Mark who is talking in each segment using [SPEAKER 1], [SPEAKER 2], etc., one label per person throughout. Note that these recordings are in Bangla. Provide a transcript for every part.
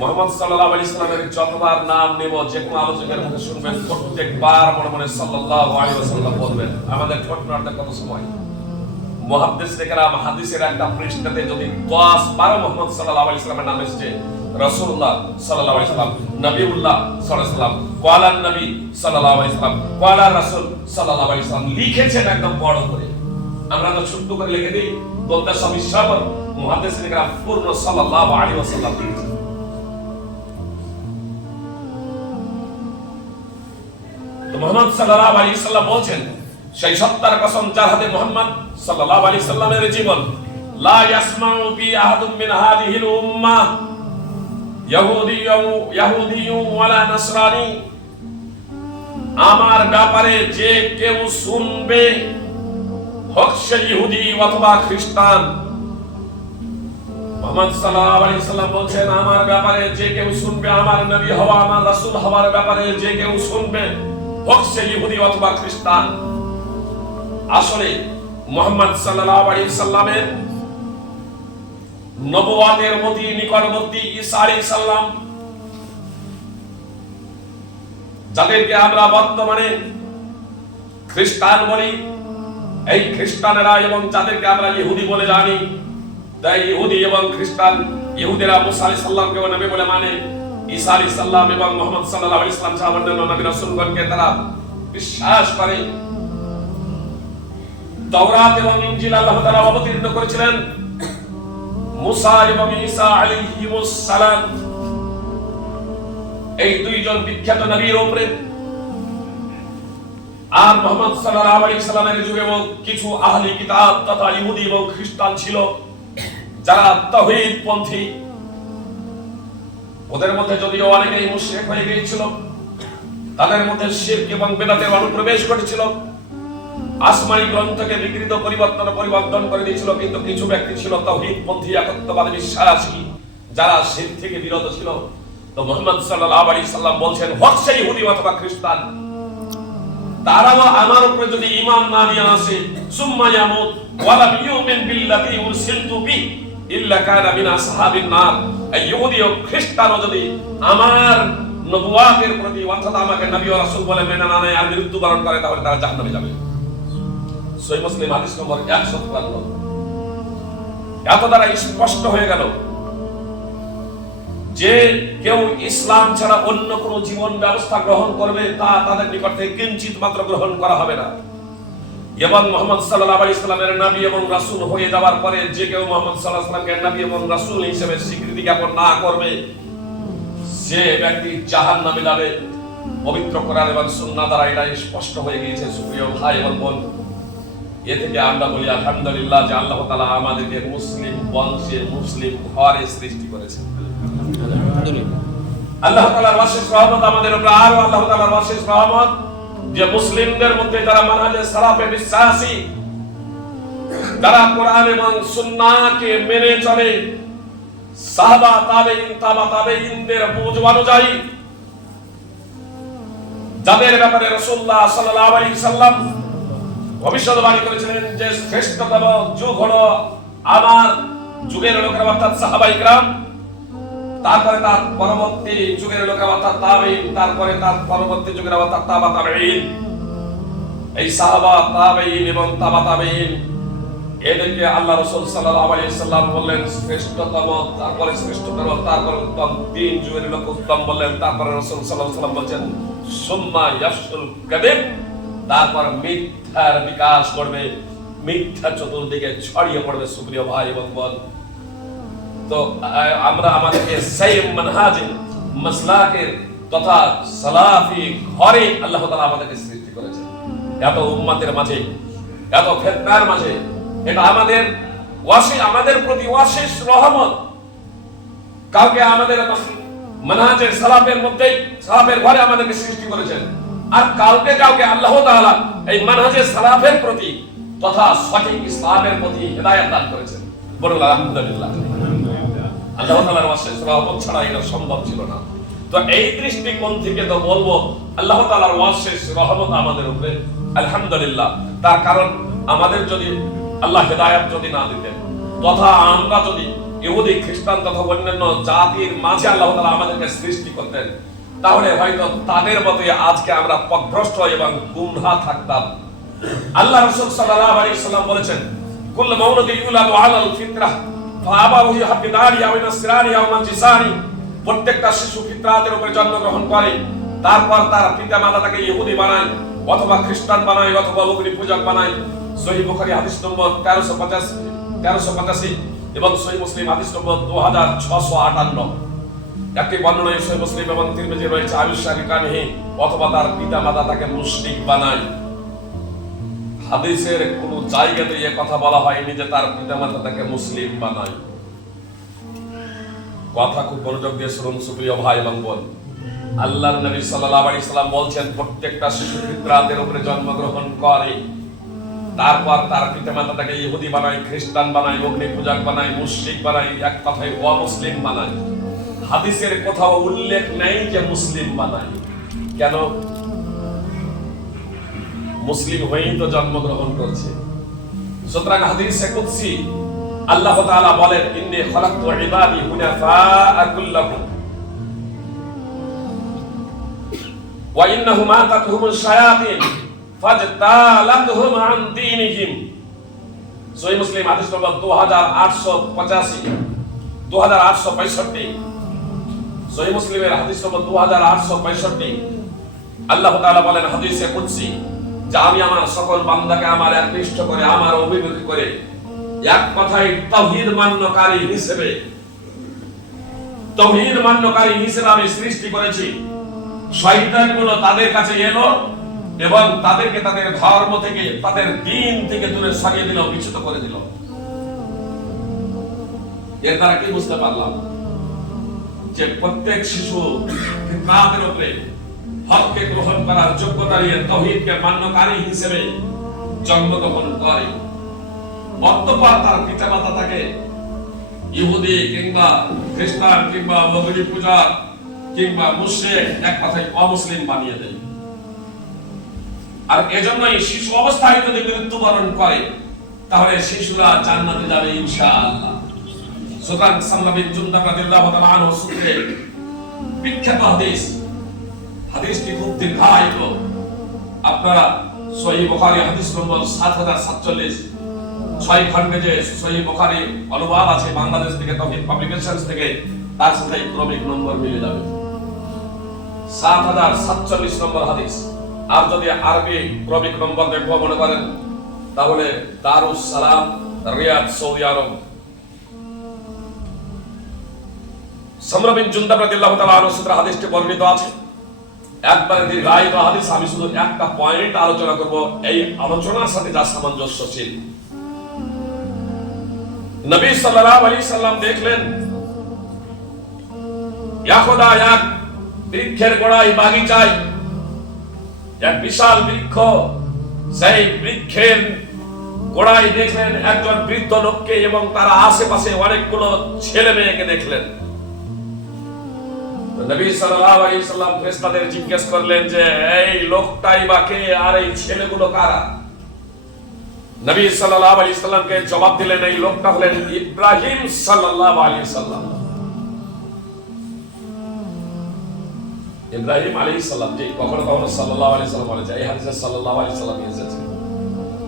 [SPEAKER 1] মোহাম্মদ সাল্লাল্লাহু আলাইহি সাল্লামের যতবার নাম নেব, যে কোনো আলোচকের মুখে শুনবেন, প্রত্যেকবার মনে মনে সাল্লাল্লাহু আলাইহি ওয়াসাল্লাম বলবেন, আমাদের নাড়তে কত সময়? মুহাদ্দিস কেরাম হাদিসের একটা পৃষ্ঠাতে যদি 10 12 মোহাম্মদ সাল্লাল্লাহু আলাইহি সাল্লামের নাম এসেছে, রাসূলুল্লাহ সাল্লাল্লাহু আলাইহি সাল্লাম, নবিউল্লাহ আলাইহি সাল্লাম কোয়ালান নবী সাল্লাল্লাহু আলাইহি সাল্লাম কোয়ালা রাসূল সাল্লাল্লাহু আলাইহি সাল্লাম লিখেছেন একদম বড় করে। আমরা তো ছোট্ট করে লিখে দিই তোমরা সবই সবর মুহাদ্দিস কেরাম পূর্ণ সাল্লাল্লাহু আলাইহি ওয়াসাল্লাম লিখেছেন। মোহাম্মদ সাল্লাম সেই সত্তার কসম যার হাতে মোহাম্মদ সাল্লামের জীবন, লা ইয়াসমাউ বি আহাদুম মিন হাদিহিল উম্মাহ আমার ব্যাপারে যে কেউ শুনবে, হোক সে ইহুদি অথবা খ্রিস্টান, মোহাম্মদ সাল্লাল্লাহু আলাইহি সাল্লাম বলছেন, আমার ব্যাপারে যে কেউ শুনবে, আমার নবী হওয়া, আমার রাসূল হওয়ার ব্যাপারে যে কেউ শুনবে সে ইহুদি অথবা খ্রিস্টান। আসলে মোহাম্মদ সাল্লাল্লাহু আলাইহি সাল্লামের নবুয়াতের অতি নিকটবর্তী ঈসা আলাইহিস সালাম, যাদেরকে আমরা বর্তমানে খ্রিস্টান বলি, এই খ্রিস্টানেরা এবং যাদেরকে আমরা ইহুদি বলে জানি, তাই ইহুদি এবং খ্রিস্টান ইহুদেরা মুসা আলাইহিস সালামকে নবী বলে মানে। ঈসা আলাইহিস সালাম এবং মুহাম্মদ সাল্লাল্লাহু আলাইহি সাল্লাম সহ অন্যান্য নবী রাসূলগণকে তারা বিশ্বাস করে তাওরাত এবং ইনজিল আল্লাহ তাআলা অবতীর্ণ করেছিলেন। মুসা এবং ঈসা আলাইহিমুস সালাম। এই দুইজন বিখ্যাত নবীর উপরে আর মোহাম্মদ সাল্লাল্লাহু আলাইহি সাল্লামের যুগে কিছু আহলি কিতাব তথা ইহুদি এবং খ্রিস্টান ছিল, যারা তাওহীদ পন্থী ওদের মধ্যে যদিও অনেকেই মুশরিক হয়ে গিয়েছিল, তাদের মধ্যে শিরক এবং বেদাতের অনুপ্রবেশ ঘটেছিল আসমানি গ্রন্থকে বিকৃত পরিবর্তন পরিবর্তন করে দিয়েছিল, কিন্তু কিছু ব্যক্তি ছিল তাওহীদ পন্থী একত্ববাদে, বিশ্বাসী, যারা শিরক থেকে বিরত ছিল। তো মুহাম্মদ সাল্লাল্লাহু আলাইহি সাল্লাম বলছেন সে ইহুদি অথবা খ্রিস্টান, তারাও আমার উপরে যদি ঈমান না নিয়ে আসে, সুম্মা ইয়ামুত ওয়া লাম ইউমিন বিল্লাযী উরসিলতু বি ইল্লা কানা মিন আসহাবিন নার। এই ইহুদি ও যদি আমার নবুয়াতের প্রতি অর্থাৎ আমাকে নবী ও রাসূল বলে মেনে না নেয় আর মৃত্যুবরণ করে, তাহলে তারা জাহান্নামে যাবে। মুসলিম হাদিস নম্বর একশো চুয়ান্ন। এত দ্বারা স্পষ্ট হয়ে গেল যে কেউ ইসলাম ছাড়া অন্য কোন জীবন ব্যবস্থা গ্রহণ করবে তা তাদের নিকট থেকে কিঞ্চিত মাত্র গ্রহণ করা হবে না। এবং মোহাম্মদ সাল্লাহ আলী ইসলামের নবী এবং রাসূল হয়ে যাওয়ার পরে যে কেউ মোহাম্মদ সাল্লাহ সাল্লামকে নবী এবং রাসূল হিসেবে স্বীকৃতি জ্ঞাপন না করবে সে ব্যক্তি জাহান নামে যাবে পবিত্র কোরআন এবং সুন্নাহ দ্বারা এটা স্পষ্ট হয়ে গিয়েছে সুপ্রিয় ভাই এবং বোন। এ থেকে আমরা বলি আলহামদুলিল্লাহ যে আল্লাহ তাআলা আমাদেরকে মুসলিম বংশে মুসলিম ঘরে সৃষ্টি করেছেন। আল্লাহ তাআলার অশেষ রহমত আমাদের উপর আরও আল্লাহ তাআলার অশেষ রহমত। যে মুসলিমদের মধ্যে যারা মানহাজে সালাফে বিশ্বাসী, যারা কোরআন এবং সুন্নাহকে মেনে চলে, সাহাবা, তাবেঈন, তাবা তাবেঈনদের বুঝ অনুযায়ী, যাদের ব্যাপারে রাসূলুল্লাহ সাল্লাল্লাহু আলাইহি সাল্লাম ভবিষ্যৎবাণী করেছিলেন যে শ্রেষ্ঠতম যুগ হলো আমার যুগের লোকেরা, অর্থাৎ সাহাবা ইকরাম তারপরে তার পরবর্তী যুগের লোকেরা অর্থাৎ তাবেঈন, তারপরে তার পরবর্তী যুগের অর্থাৎ তাবা তাবেঈন। এই সাহাবা, তাবেঈন এবং তাবা তাবেঈন, এদেরকে আল্লাহ রাসূল সাল্লাল্লাহু আলাইহি সাল্লাম বললেন, শ্রেষ্ঠতম, তারপরে শ্রেষ্ঠতম, তারপরে উত্তম, তিন যুগের লোক উত্তম বললেন, তারপরে রাসূল আলাইহি সাল্লাম বলছেন, সুম্মা ইয়াফসুল কাদিব তারপর মিথ্যার বিকাশ করবে মিথ্যা চতুর্দিকে ছড়িয়ে পড়বে সুপ্রিয় ভাই এবং বোন। তো আমরা আমাদেরকে তথা সালাফি ঘরে আল্লাহ তাআলা আমাদেরকে সৃষ্টি করেছেন। এত উম্মাতের মাঝে, এত ফেতনার মাঝে, এটা আমাদের ওয়াসি, আমাদের প্রতি অশেষ রহমত। কাউকে আমাদের মানহাজের সালাফের সালাফের ঘরে আমাদেরকে সৃষ্টি করেছেন। আর কাউকে কাউকে আল্লাহ তাআলা এই মানহাজের সালাফের প্রতি তথা সঠিক ইসলামের প্রতি হেদায়েত দান করেছেন। বলুন, আলহামদুলিল্লাহ। আল্লাহ তাআলার অশেষ রহমত ছাড়া এটা সম্ভব ছিল না। তো এই দৃষ্টিকোণ থেকে তো বলব, আল্লাহ তাআলার অশেষ রহমত আমাদের উপরে। আলহামদুলিল্লাহ। তার কারণ, আমাদের যদি আল্লাহ হেদায়েত যদি না দিতেন, তথা আমরা যদি ইহুদি, খ্রিস্টান তথা অন্যান্য জাতির মাঝে আল্লাহ তাআলা আমাদেরকে সৃষ্টি করতেন, তাহলে হয়তো তাদের মতোই আজকে আমরা পথভ্রষ্ট এবং গুমরা থাকতাম। আল্লাহ রাসূল আলাইহি সাল্লাম বলেছেন, কুল্লু মাউলুদি ইউলাদু আলাল ফিতরাহ ফাআবাহু ইয়াহবিদানি আও নাসরানি আও মানজিসানি। প্রত্যেকটা শিশু ফিতরাতের উপরে জন্মগ্রহণ করে। তারপর তার পিতা মাতা তাকে ইহুদি বানায়, অথবা খ্রিস্টান বানায়, অথবা অগ্নি পূজক বানায়। সহিহ বুখারী হাদিস নম্বর 1350 1385 এবং সহি মুসলিম হাদিস নম্বর 2658 একটি বর্ণনায় সহিহ মুসলিম এবং তিরমিজি রয়েছে আয়ুষা রিকানহি অথবা তার পিতা মাতা তাকে মুশরিক বানায়। হাদিসের কোন জায়গাতে এ কথা বলা হয়নি যে তার পিতামাতা তাকে মুসলিম বানায় কথা খুব মনোযোগ দিয়ে শুনুন, সুপ্রিয় ভাই এবং বোন। আল্লাহর নবী সাল্লাল্লাহু আলাইহি সাল্লাম বলছেন, প্রত্যেকটা শিশু ফিতরাতের উপরে জন্মগ্রহণ করে। তারপর তার পিতামাতা তাকে ইহুদি বানায়, খ্রিস্টান বানায় অগ্নি পূজক বানায়, মুশরিক বানায়, এক কথায় অমুসলিম বানায়। হাদিসের কোথাও উল্লেখ নেই যে মুসলিম বানায়। কেন? মুসলিম হয়েই তো জন্মগ্রহণ করছে। সুতরাং হাদিসে কুদসি, আল্লাহ তাআলা বলেন, ইন্নী খলাকতু ইবাদি হুনাফা কুল্লাহুম। ওয়া ইন্নাহুম আতাতহুম শায়াতিন, ফাজতালাতহুম আন দীনিহিম। সহিহ মুসলিম হাদিস নম্বর 2885 2865 সহিহ মুসলিমের হাদিস নম্বর 2865 আল্লাহ তাআলা বলেন হাদিসে কুদসি যে আমি আমার সকল বান্দাকে আমার একনিষ্ঠ করে, আমার অভিমুখী করে, এক কথায় তৌহিদ মান্যকারী হিসেবে, তৌহিদ মান্যকারী হিসেবে আমি সৃষ্টি করেছি। শয়তানগুলো তাদের কাছে এলো এবং তাদেরকে তাদের ধর্ম থেকে, তাদের দিন থেকে দূরে সরিয়ে দিল, বিচ্যুত করে দিল। এর দ্বারা কি বুঝতে পারলাম? যে প্রত্যেক শিশু ফিতরাতের উপরে হককে গ্রহণ করার যোগ্যতা নিয়ে তৌহিদকে মান্যকারী হিসেবে জন্মগ্রহণ করে। অতঃপর তার পিতামাতা তাকে ইহুদি কিংবা খ্রিস্টান কিংবা মগরি পূজা কিংবা মুশরিক এক কথায় অমুসলিম বানিয়ে দেয়। আর এজন্যই শিশু অবস্থায় যদি মৃত্যুবরণ করে, তাহলে শিশুরা জান্নাতে যাবে ইনশাআল্লাহ। সুতরাং সামলা বিন জুনদাব রাদিয়াল্লাহু তাআলা আনহু সূত্রে বিখ্যাত হাদিস হাদিসটি খুব দীর্ঘায়িত। আপনারা সহি বুখারী হাদিস নম্বর সাত হাজার সাতচল্লিশ, ছয় খণ্ডে যে সহি বুখারী অনুবাদ আছে বাংলাদেশ থেকে, তহিদ পাবলিকেশনস থেকে, তার সাথে ক্রমিক নম্বর মিলে যাবে। সাত হাজার সাতচল্লিশ নম্বর হাদিস। আর যদি আরবি ক্রমিক নম্বর দেখব, মনে করেন, তাহলে দারুস সালাম, রিয়াদ, সৌদি আরব। সামরা বিন জুনদাব রাদিয়াল্লাহু তাআলা আনহু সূত্রে হাদিসটি বর্ণিত আছে। একবারে দীর্ঘায়িত হাদিস, আমি শুধু একটা পয়েন্ট আলোচনা করব, এই আলোচনার সাথে যা সামঞ্জস্যশীল নবী সাল্লাল্লাহু আলাইহি সাল্লাম দেখলেন, ইয়াহুদা এক বৃক্ষের গোড়ায় বাগিচায়, এক বিশাল বৃক্ষ, সেই বৃক্ষের গোড়ায় দেখলেন একজন বৃদ্ধ লোককে এবং তার আশেপাশে অনেকগুলো ছেলে মেয়েকে দেখলেন। নবী সাল্লাল্লাহু আলাইহি সাল্লাম ফেরেশতাদের জিজ্ঞেস করলেন যে, এই লোকটাই বা কে? আর এই ছেলেগুলো কারা? নবী সাল্লাল্লাহু আলাইহি সাল্লামকে জবাব দিলেন, এই লোকটা হলেন ইব্রাহিম সাল্লাল্লাহু আলাইহি সাল্লাম। ইব্রাহিম আলাইহিস সালাম যে কখনো কখনো সাল্লাল্লাহু আলাইহি সাল্লাম বলেছে এই হাদিসে সাল্লাল্লাহু আলাইহি সাল্লাম এসেছে।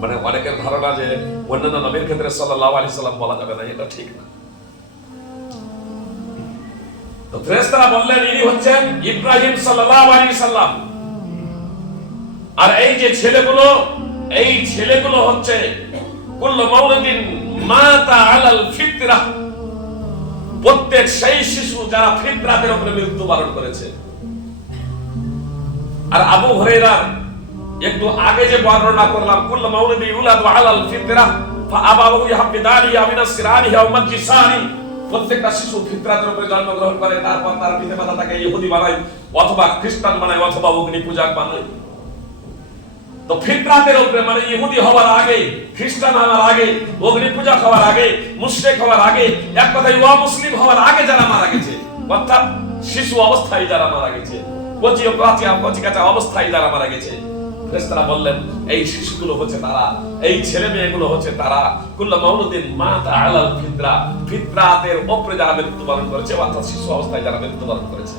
[SPEAKER 1] মানে অনেকের ধারণা যে অন্যান্য নবীর ক্ষেত্রে সাল্লাল্লাহু আলাইহি সাল্লাম বলা যাবে না, এটা ঠিক না। তো ফেরেশতারা বললেন, ইনি হচ্ছেন ইব্রাহিম সাল্লাল্লাহু আলাইহি সাল্লাম। আর এই যে ছেলেগুলো, এই ছেলেগুলো হচ্ছে মাতা আলাল ফিতরাহ প্রত্যেক সেই শিশু যারা ফিতরাতের উপরে মৃত্যুবরণ করেছে। আর আবু একটু আগে যে বর্ণনা করলাম, কুল্লু মাউলাদি ইউলাদু আলাল ফিতরাহ ফাআবাহু ইয়াহবিদানি আমিনা সিরানি মাজিসানি প্রত্যেকটা শিশু ফিতরাতের উপরে জন্মগ্রহণ করে, তারপর তার পিতামাতা তাকে ইহুদি বানায়, অথবা খ্রিস্টান বানায়, অথবা অগ্নি পূজক বানায়। তো ফিতরাতের উপরে মানে ইহুদি হওয়ার আগে, খ্রিস্টান হওয়ার আগে অগ্নি পূজক হওয়ার আগে, মুশরিক হওয়ার আগে, এক কথায় মুসলিম হওয়ার আগে যারা মারা গেছে, অর্থাৎ শিশু অবস্থায় যারা মারা গেছে কচি কাঁচা অবস্থায় যারা মারা গেছে ফেরেশতারা বললেন, এই শিশুগুলো হচ্ছে তারা, এই ছেলে মেয়েগুলো হচ্ছে তারা। কুল্লা মাউলুদ্দিন মাতা আলাল ফিতরা, ফিতরাতের উপরে যারা মৃত্যুবরণ করেছে, অর্থাৎ শিশু অবস্থায় যারা মৃত্যুবরণ করেছে।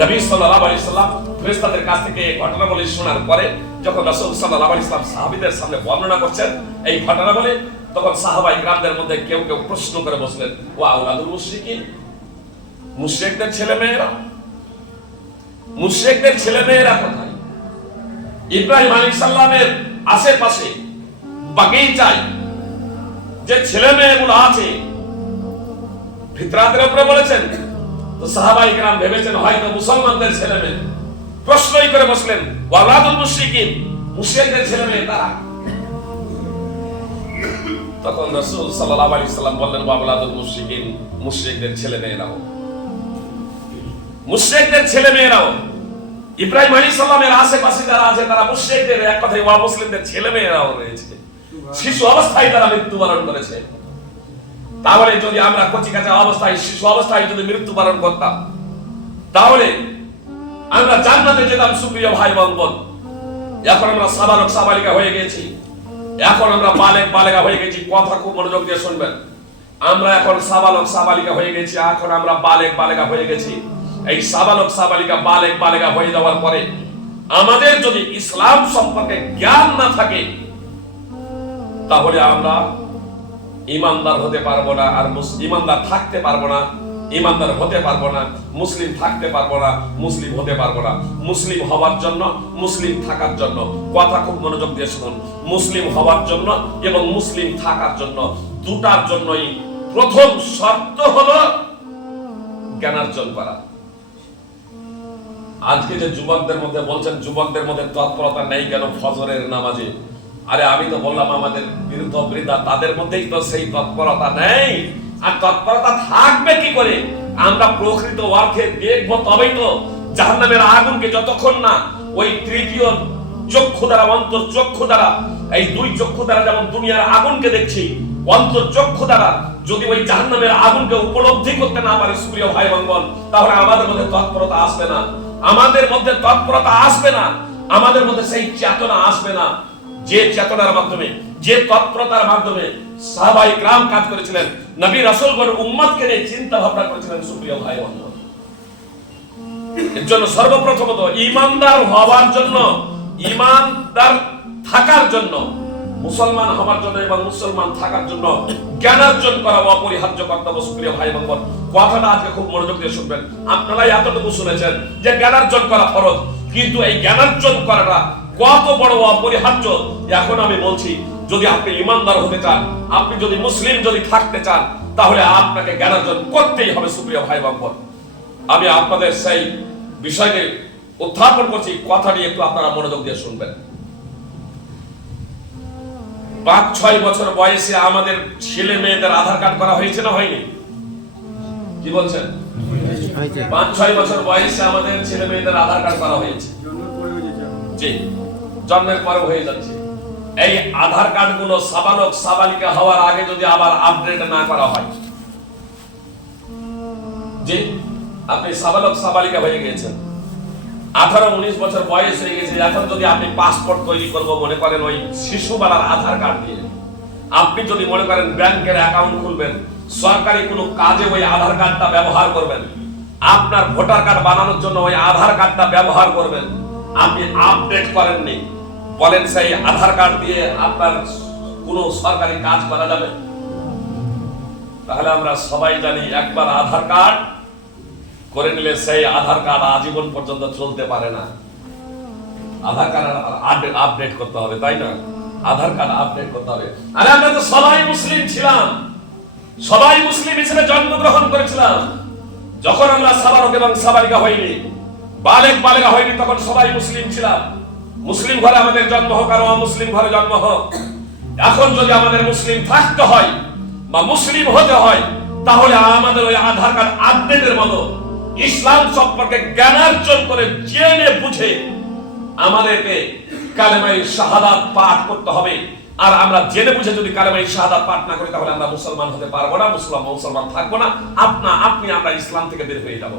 [SPEAKER 1] নবী সাল্লাল্লাহু আলাইহি সাল্লাম ফেরেশতাদের কাছ থেকে এই ঘটনাবলী শোনার পরে, যখন রাসূল সাল্লাল্লাহু আলাইহি সাল্লাম সাহাবীদের সামনে বর্ণনা করছেন, এই ঘটনাবলী তখন সাহাবাই গ্রামদের মধ্যে কেউ কেউ প্রশ্ন করে বসলেন ও আউলাদুল মুশরিকিন? মুশরিকদের ছেলে মেয়েরা? মুশরিকদের ছেলে মেয়েরা কোথায়? ইব্রাহিম আলী সাল্লামের আশেপাশে বাগিচায় যে ছেলে মেয়েগুলো আছে, ফিতরাতের উপরে বলেছেন, তো সাহাবাই গ্রাম ভেবেছেন হয়তো মুসলমানদের ছেলে মেয়ে প্রশ্নই করে বসলেন, ওয়ালাদুল মুশরিকিন, মুশরিকদের ছেলে মেয়ে তারা? তখন রাসূল সাল্লাল্লাহু আলাইহি সাল্লাম বললেন, ওয়ালাদুল মুশরিকিন, মুশরিকদের ছেলে মেয়েরাও মুশরিকদের ছেলে মেয়েরাও ইব্রাহিম আলী সাল্লামের আশেপাশে যারা আছে তারা মুশরিকদের এক কথায় ওয়া মুসলিমদের ছেলে মেয়েরাও রয়েছে শিশু অবস্থায় তারা মৃত্যুবরণ করেছে। তাহলে যদি আমরা কচি কাঁচা অবস্থায় শিশু অবস্থায় যদি মৃত্যুবরণ করতাম তাহলে আমরা জান্নাতে যেতাম সুপ্রিয় ভাই বোন বোন। এখন আমরা সাবালক সাবালিকা হয়ে গেছি। এখন আমরা বালেক বালেকা হয়ে গেছি। কথা খুব মনোযোগ দিয়ে শুনবেন। আমরা এখন সাবালক সাবালিকা হয়ে গেছি। এখন আমরা বালেক বালেকা হয়ে গেছি। এই সাবালক সাবালিকা বালেক বালেকা হয়ে যাওয়ার পরে আমাদের যদি ইসলাম সম্পর্কে জ্ঞান না থাকে, তাহলে আমরা ইমানদার হতে পারব না আর ইমানদার থাকতে পারব না, ইমানদার হতে পারব না, মুসলিম থাকতে পারব না, মুসলিম হতে পারব না। মুসলিম হওয়ার জন্য, মুসলিম থাকার জন্য। কথা খুব মনোযোগ দিয়ে শুনুন। মুসলিম হওয়ার জন্য এবং মুসলিম থাকার জন্য দুটার জন্যই প্রথম শর্ত হলো জ্ঞানার্জন করা। আজকে যে যুবকদের মধ্যে বলছেন, যুবকদের মধ্যে তৎপরতা নেই কেন ফজরের নামাজে? আরে আমি তো বললাম, আমাদের বিরুদ্ধ বৃদ্ধা, তাদের মধ্যেই তো সেই তৎপরতা নেই। আর তৎপরতা থাকবে কি করে? আমরা প্রকৃত অর্থে দেখব তবেই তো জাহান্নামের আগুনকে যতক্ষণ না ওই তৃতীয় চক্ষু দ্বারা, অন্তর চক্ষু দ্বারা, এই দুই চক্ষু দ্বারা যেমন দুনিয়ার আগুনকে দেখছি, অন্তর চক্ষু দ্বারা যদি ওই জাহান্নামের আগুনকে উপলব্ধি করতে না পারে সুপ্রিয় ভাই মঙ্গল তাহলে আমাদের মধ্যে তৎপরতা আসবে না। আমাদের মধ্যে তৎপরতা আসবে না। আমাদের মধ্যে সেই চেতনা আসবে না। যে চেতনার মাধ্যমে, যে তৎপরতার মাধ্যমে সাহাবাই গ্রাম কাজ করেছিলেন। নবী রাসূলগণ উম্মতকে নিয়ে চিন্তা ভাবনা করেছিলেন, সুপ্রিয় ভাই বন্ধু। এর জন্য সর্বপ্রথমত ইমানদার হওয়ার জন্য, ইমানদার থাকার জন্য মুসলমান হওয়ার জন্য এবং মুসলমান থাকার জন্য জ্ঞানার্জন করা অপরিহার্য কর্তব্য সুপ্রিয় ভাই এবং। কথাটা আজকে খুব মনোযোগ দিয়ে শুনবেন আপনারা এতটুকু শুনেছেন যে জ্ঞানার্জন করা ফরজ, কিন্তু এই জ্ঞানার্জন করাটা কত বড় অপরিহার্য এখন আমি বলছি, যদি আপনি ইমানদার হতে চান, আপনি যদি মুসলিম যদি থাকতে চান, তাহলে আপনাকে জ্ঞানার্জন করতেই হবে, সুপ্রিয় ভাই বোন। আমি আপনাদের সেই বিষয়কে উত্থাপন করছি কথাটি একটু আপনারা মনোযোগ দিয়ে শুনবেন পাঁচ ছয় বছর বয়সে আমাদের ছেলে মেয়েদের আধার কার্ড করা হয়েছে না হয়নি? কি বলছেন? পাঁচ ছয় বছর বয়সে আমাদের ছেলে মেয়েদের আধার কার্ড করা হয়েছে। জি। জন্মের পরে হয়ে যাচ্ছে। এই আধার কার্ডগুলো সাবালক সাবালিকা হওয়ার আগে যদি আবার আপডেট না করা হয়। জি আপনি সাবালক সাবালিকা হয়ে গিয়েছেন। আঠারো উনিশ বছর বয়স হয়ে গেছে, এখন যদি আপনি পাসপোর্ট তৈরি করব মনে করেন ওই শিশুবেলার আধার কার্ড দিয়ে। আপনি যদি মনে করেন ব্যাংকের অ্যাকাউন্ট খুলবেন, সরকারি কোনো কাজে ওই আধার কার্ডটা ব্যবহার করবেন, আপনার ভোটার কার্ড বানানোর জন্য ওই আধার কার্ডটা ব্যবহার করবেন, আপনি আপডেট করেননি, বলেন সেই আধার কার্ড দিয়ে আপনার কোনো সরকারি কাজ করা যাবে? তাহলে আমরা সবাই জানি একবার আধার কার্ড করে নিলে সেই আধার কার্ড আজীবন পর্যন্ত চলতে পারে না। আধার কার্ড আপডেট করতে হবে, তাই না? আধার কার্ড আপডেট করতে হবে। আরে আমরা তো সবাই মুসলিম ছিলাম। সবাই মুসলিম হিসেবে জন্মগ্রহণ করেছিলাম। যখন আমরা সাবালক এবং সাবালিকা হইনি, বালেক বালেকা হয়নি তখন সবাই মুসলিম ছিলাম। মুসলিম ঘরে আমাদের জন্ম হোক আর অমুসলিম ঘরে জন্ম হোক। এখন যদি আমাদের মুসলিম থাকতে হয় বা মুসলিম হতে হয়, তাহলে আমাদের ওই আধার কার্ড আপডেটের মতো ইসলাম সম্পর্কে জ্ঞানার্জন করে জেনে বুঝে আমাদেরকে কালেমাই শাহাদাত পাঠ করতে হবে। আর আমরা জেনে বুঝে যদি কালেমাই শাহাদাত পাঠ না করি, তাহলে আমরা মুসলমান হতে পারব না, মুসলমান মুসলমান থাকব না। আপনা, আপনি আমরা ইসলাম থেকে বের হয়ে যাব।